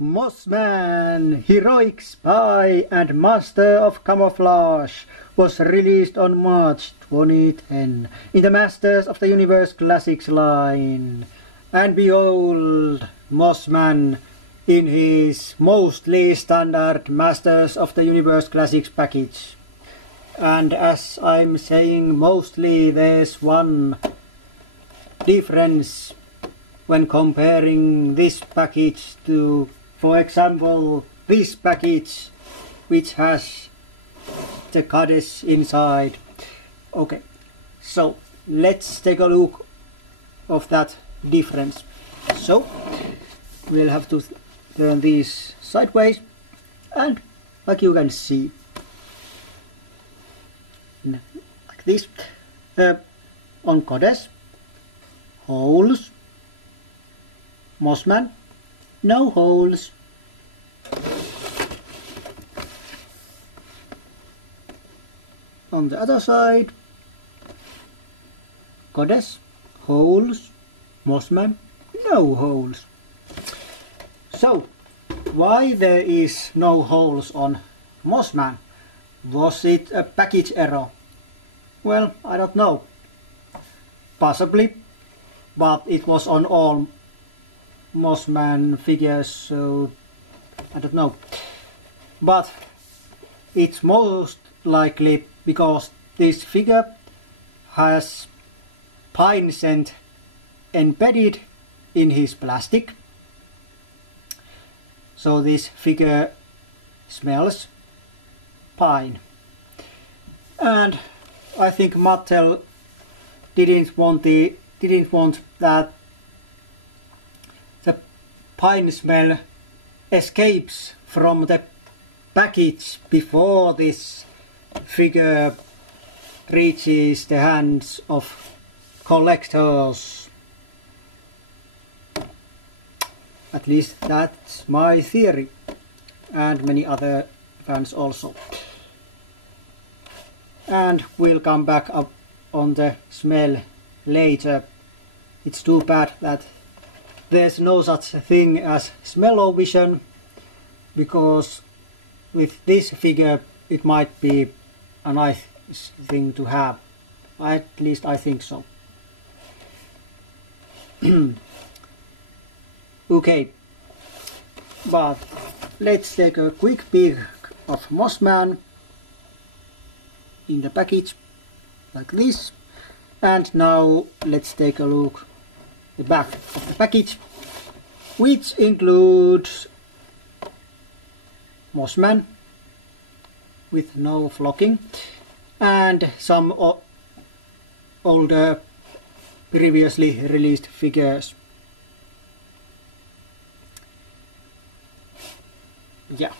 Mossman, heroic spy and master of camouflage, was released on March 2010 in the Masters of the Universe Classics line. And behold, Mossman in his mostly standard Masters of the Universe Classics package. And as I'm saying mostly, there's one difference when comparing this package to, for example, this package, which has the goddess inside. Okay, so let's take a look of that difference. So we'll have to turn these sideways, and like you can see, like this, on goddess, holes, Mossman, no holes. On the other side, goddess, holes, Mossman, no holes. So, why there is no holes on Mossman? Was it a package error? Well, I don't know. Possibly, but it was on all Mossman figures, so I don't know. But it's most likely because this figure has pine scent embedded in his plastic. So this figure smells pine. And I think Mattel didn't want that the pine smell escapes from the package before this figure reaches the hands of collectors. At least that's my theory, and many other fans also. And we'll come back up on the smell later. It's too bad that there's no such thing as smell-o-vision, because with this figure it might be a nice thing to have. At least I think so. Okay, but let's take a quick peek of Mossman in the package, like this. And now let's take a look at the back of the package, which includes Mossman with no flocking and some older previously released figures. Yeah.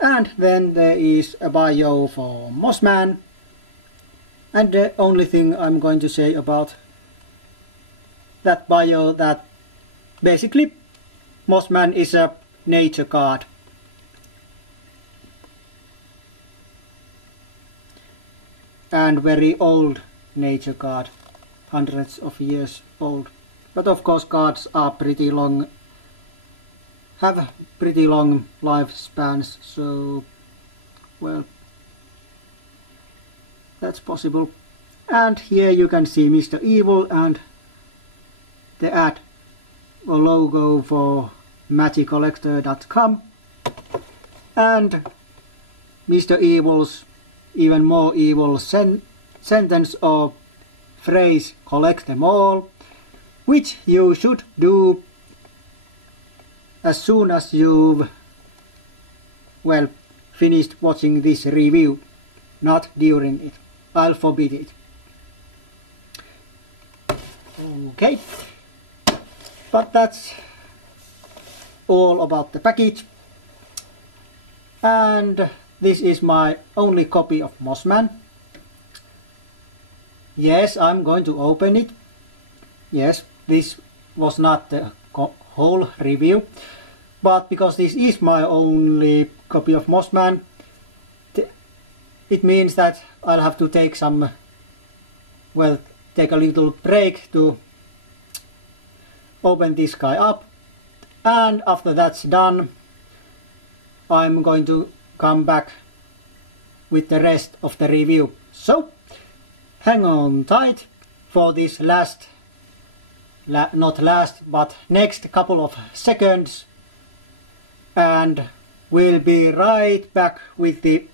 And then there is a bio for Mossman. And the only thing I'm going to say about that bio, that basically Mossman is a nature god. And very old nature god, hundreds of years old. But of course gods are pretty long, have pretty long lifespans, so well, that's possible. And here you can see Mr. Evil and the ad or logo for magiccollector.com, and Mr. Evil's even more evil sentence or phrase, collect them all, which you should do as soon as you've, well, finished watching this review, not during it. I'll forbid it. Okay, but that's all about the package. And this is my only copy of Mossman. Yes, I'm going to open it. Yes, this was not the whole review, but because this is my only copy of Mossman, it means that I'll have to take some, well, take a little break to open this guy up And after that's done, I'm going to come back with the rest of the review. So hang on tight for this not last, but next couple of seconds, and we'll be right back with the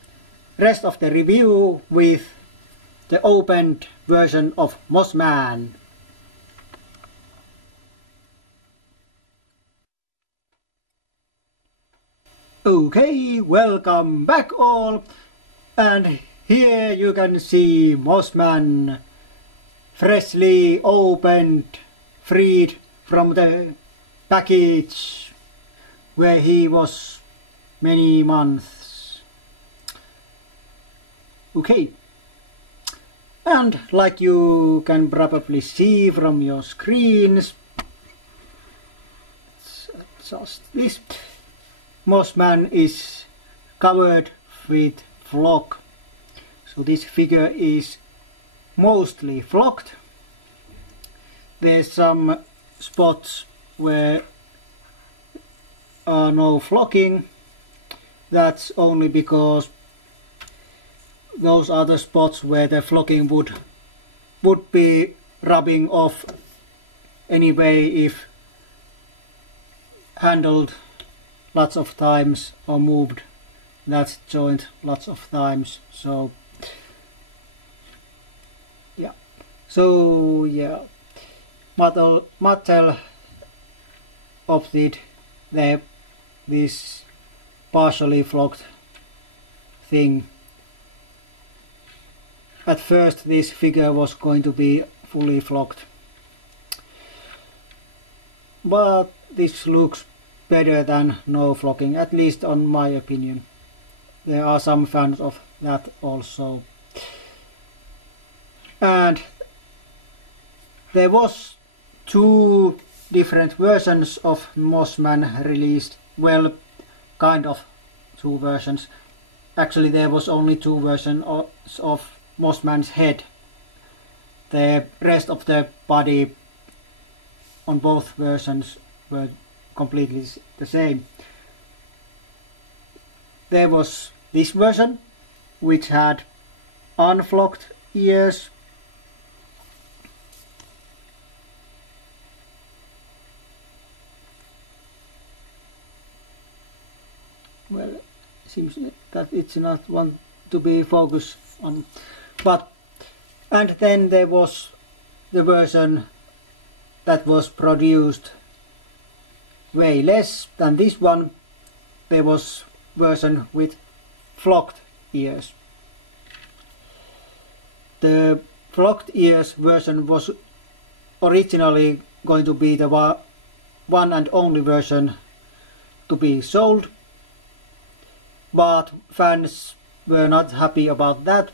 rest of the review with the opened version of Mossman. Okay, welcome back all, and here you can see Mossman freshly opened, freed from the package where he was many months. Okay, and like you can probably see from your screens, just this, Mossman is covered with flock. So this figure is mostly flocked. There's some spots where are no flocking. That's only because those are the spots where the flocking would be rubbing off anyway if handled lots of times or moved that joint lots of times. So yeah, Mattel opted this partially flocked thing. At first this figure was going to be fully flocked, but this looks better than no flocking, at least on my opinion. There are some fans of that also. And there was 2 different versions of Mossman released. Well, kind of 2 versions. Actually there was only 2 versions of Mossman's head. The rest of the body on both versions were completely the same. There was this version which had unflocked ears, well, it seems that it's not one to be focused on, and then there was the version that was produced way less than this one. There was version with flocked ears. The flocked ears version was originally going to be the one and only version to be sold, but fans were not happy about that.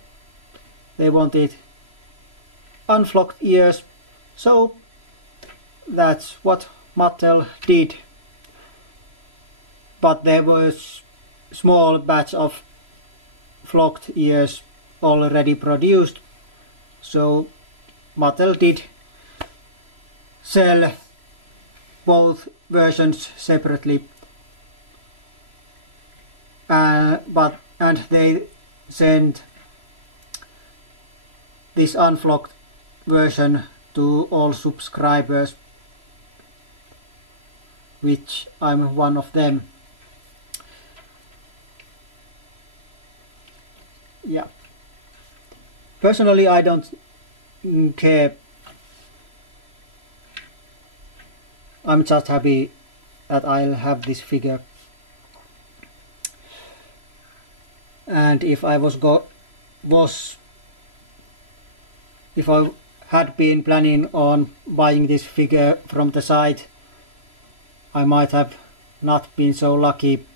They wanted unflocked ears, so that's what Mattel did. But there was small batch of flocked ears already produced, so Mattel did sell both versions separately, and they sent this unflocked version to all subscribers, which I'm one of them. Yeah. Personally, I don't care. I'm just happy that I'll have this figure. And if I had been planning on buying this figure from the site, I might have not been so lucky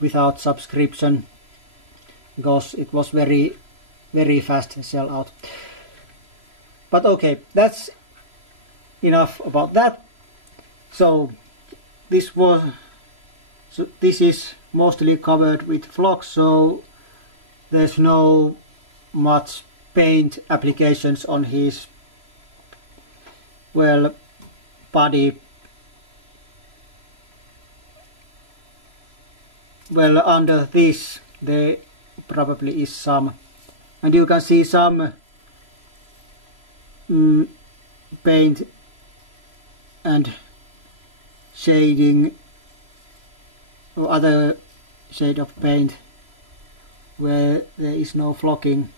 without subscription, because it was very fast sell out. But okay, that's enough about that. So this is mostly covered with flock, so there's no much paint applications on his, well, body. well, under this there probably is some, and you can see some paint and shading or other shade of paint where there is no flocking.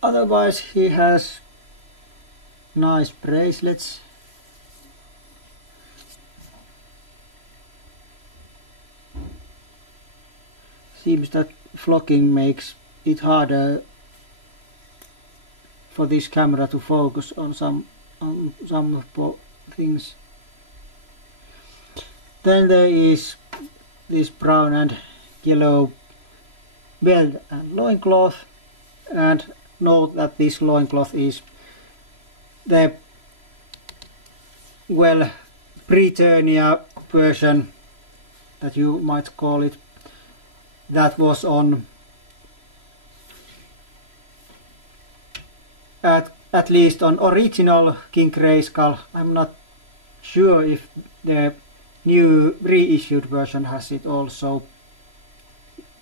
Otherwise he has nice bracelets. Seems that flocking makes it harder for this camera to focus on some things. Then there is this brown and yellow belt and loincloth, and note that this loincloth is the well Britannia version, that you might call it, that was on at least on original King Grayskull. I'm not sure if the new reissued version has it also.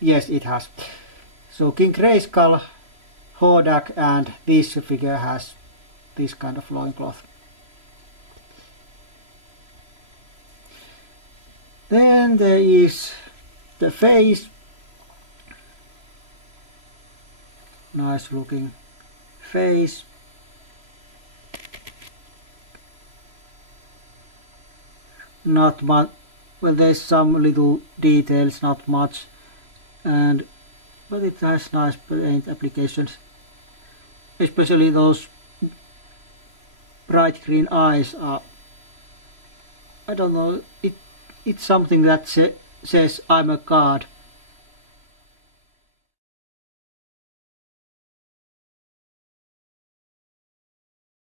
Yes, it has. So King Grayskull, Hordak, and this figure has this kind of loincloth. Then there is the face. Nice looking face. Not much. Well, there's some little details, not much, but it has nice paint applications. Especially those bright green eyes are, I don't know, it's something that says I'm a god.